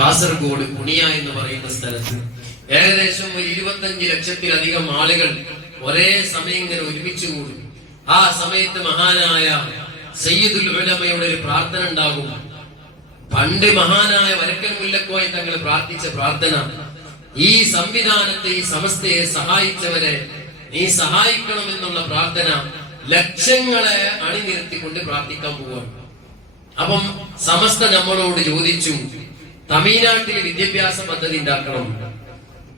കാസർഗോഡ് കുണിയ എന്ന് പറയുന്ന സ്ഥലത്ത് ഏകദേശം ഇരുപത്തഞ്ച് ലക്ഷത്തിലധികം ആളുകൾ ഒരേ സമയം ഇങ്ങനെ ഒരുമിച്ച് കൂടും. ആ സമയത്ത് മഹാനായ സയ്യിദുൽ ഉലമയുടെ ഒരു പ്രാർത്ഥന ഉണ്ടാകും. പണ്ട് മഹാനായ വരക്കൻ മുല്ലക്കോയ തങ്ങൾ പ്രാർത്ഥിച്ച പ്രാർത്ഥന ഈ സംവിധാനത്തെ ഈ സമസ്തയെ സഹായിച്ചവരെ നീ സഹായിക്കണം എന്നുള്ള പ്രാർത്ഥന ലക്ഷങ്ങളെ അണിനിരത്തിക്കൊണ്ട് പ്രാർത്ഥിക്കാൻ പോവാണ്. അപ്പം സമസ്ത നമ്മളോട് ചോദിച്ചു തമിഴ്നാട്ടിൽ വിദ്യാഭ്യാസ പദ്ധതി ഉണ്ടാക്കണം.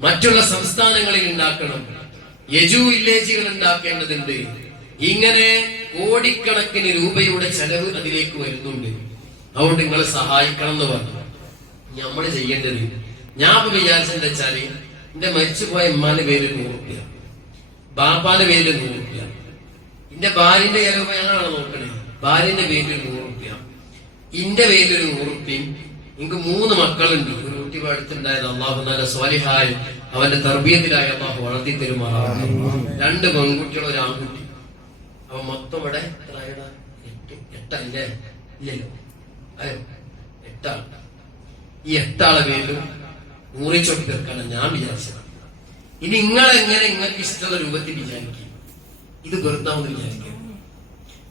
മറ്റുള്ള സംസ്ഥാനങ്ങളിൽ ഉണ്ടാക്കണം. യജു വില്ലേജുകൾ ഉണ്ടാക്കേണ്ടതുണ്ട്. ഇങ്ങനെ കോടിക്കണക്കിന് രൂപയുടെ ചെലവ് അതിലേക്ക് വരുന്നുണ്ട്. അതുകൊണ്ട് നിങ്ങളെ സഹായിക്കണം എന്ന് പറഞ്ഞു. നമ്മൾ ചെയ്യേണ്ടത് ഞാൻ ഇപ്പൊ വിചാരിച്ചെന്താ വെച്ചാൽ എന്റെ മരിച്ചുപോയ ഉമ്മാന്റെ പേര് നൂറുപ്യ റുപ്യ ബാപ്പാന്റെ പേര് നൂറുപ്യ എന്റെ ഭാര്യന്റെ ചെലവ് നോക്കണേ? ഭാര്യന്റെ പേരിൽ നൂറുപ്യ എന്റെ പേരിൽ ഒരു നൂറ് റുപ്യയും എനിക്ക് മൂന്ന് മക്കളുണ്ട്. ഒരു കുട്ടി അടുത്തുണ്ടായത് അള്ളാഹു നല്ല സ്വാലിഹായി അവന്റെ തർബീയത്തിലായി അള്ളാഹു വളർത്തി തരുമാറാണ്. രണ്ട് പെൺകുട്ടികൾ ഒരു ആൺകുട്ടി. അവ മൊത്തം ഇവിടെ എത്രയാടാ? എട്ട് എട്ടല്ലേ? ഇല്ലല്ലോ. അയ്യോ എട്ടാണ് ഈ എട്ടാളെ വീണ്ടും ഊറിച്ചൊട്ടി തീർക്കാണ് ഞാൻ വിചാരിച്ചത്. ഇനി നിങ്ങളെങ്ങനെ നിങ്ങൾക്ക് ഇഷ്ടമുള്ള രൂപത്തിൽ വിചാരിക്കും? ഇത് വെറുതാവെന്ന് വിചാരിക്കും.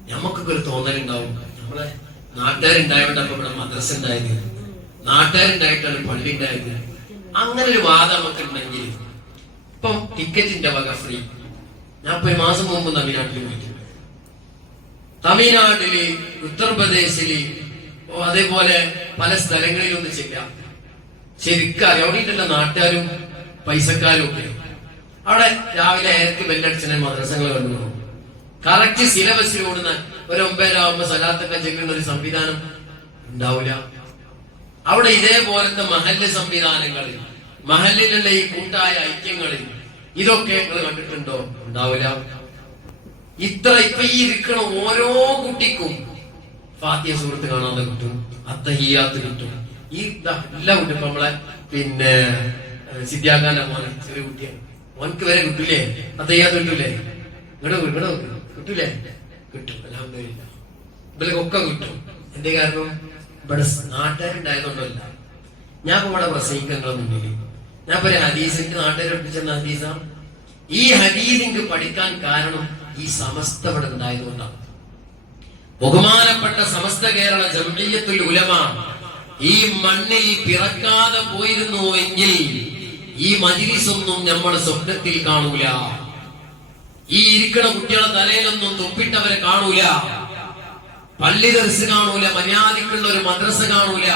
നമുക്കൊക്കെ ഒരു തോന്നലുണ്ടാവും. നമ്മളെ നാട്ടുകാരുണ്ടായതുകൊണ്ട് അപ്പൊ ഇവിടെ മദ്രസ ഉണ്ടായത്. നാട്ടുകാരുണ്ടായിട്ടാണ് പള്ളി ഉണ്ടായത് അങ്ങനെ ഒരു വാദം നമുക്ക് ഉണ്ടെങ്കിൽ ഇപ്പം ടിക്കറ്റിന്റെ വക ഫ്രീ ഞാൻ ഇപ്പൊ മാസം മുമ്പ് തമിഴ്നാട്ടിൽ പോയിട്ടുണ്ട്. തമിഴ്നാട്ടിൽ ഉത്തർപ്രദേശിൽ അതേപോലെ പല സ്ഥലങ്ങളിലും ഒന്നും ചെയ്യാം ശരിക്കും അറിയാവുന്നില്ല നാട്ടുകാരും പൈസക്കാരും ഒക്കെ. അവിടെ രാവിലെ ഏതൊക്കെ ബെല്ലടിച്ചനെ മദ്രസങ്ങൾ കണ്ടു. കറക്റ്റ് സിലബസിൽ ഓടുന്ന ഒരു ഒമ്പതരാകുമ്പോ സലാത്തൊക്കെ ചെല്ലുന്ന ഒരു സംവിധാനം ഉണ്ടാവില്ല അവിടെ ഇതേപോലത്തെ മഹല്ല് സംവിധാനങ്ങളിൽ മഹല്ലിലുള്ള ഈ കൂട്ടായ ഐക്യങ്ങളിൽ ഇതൊക്കെ നിങ്ങൾ കണ്ടിട്ടുണ്ടോ? ഉണ്ടാവില്ല. ഇത്ര ഇപ്പൊ ഈ ഇരിക്കണ ഓരോ കുട്ടിക്കും ഫാത്തിയ സുഹൃത്ത് കാണാതെ കിട്ടും അത്തഹിയാത്ത് കിട്ടും. ഈ എല്ലാം കുട്ടിയും ഇപ്പൊ നമ്മളെ പിന്നെ സിദ്ധ്യാഖാന്റെ മോനെ ചെറിയ കുട്ടിയാണ്. ഓനക്ക് വരെ കിട്ടൂലേ? അത്തഹിയാത്ത് കിട്ടൂലേ? ഇവിടെ ഇവിടെ കിട്ടൂലേ? കിട്ടും അലഹമില്ല ഇവരൊക്കെ കിട്ടും. എന്റെ കാരണം? ഇവിടെ നാട്ടുകാരുണ്ടായതുകൊണ്ടല്ല. ഞാൻ ഇവിടെ പ്രസംഗിക്കുന്ന മുന്നിൽ ഞാൻ ഒരു ഹദീസിന്റെ നാട്ടുകാരെ ഒട്ടിച്ചെന്ന ഹദീസാണ് ഈ ഹദീസിന്റെ പഠിക്കാൻ കാരണം ഈ സമസ്ത ഇവിടെ ഉണ്ടായതുകൊണ്ടാണ്. ബഹുമാനപ്പെട്ട സമസ്ത കേരള ജംഇയ്യത്തുൽ ഉലമ ഈ മണ്ണിൽ പിറക്കാതെ പോയിരുന്നു എങ്കിൽ ഈ മജിലിസൊന്നും നമ്മൾ സ്വപ്നത്തിൽ കാണൂല. ഈ ഇരിക്കണ കുട്ടികളെ തലയിലൊന്നും തൊപ്പിട്ടവരെ കാണൂല. പള്ളി ദർസ് കാണൂല മര്യാദക്കുള്ള ഒരു മദ്രസ കാണൂല.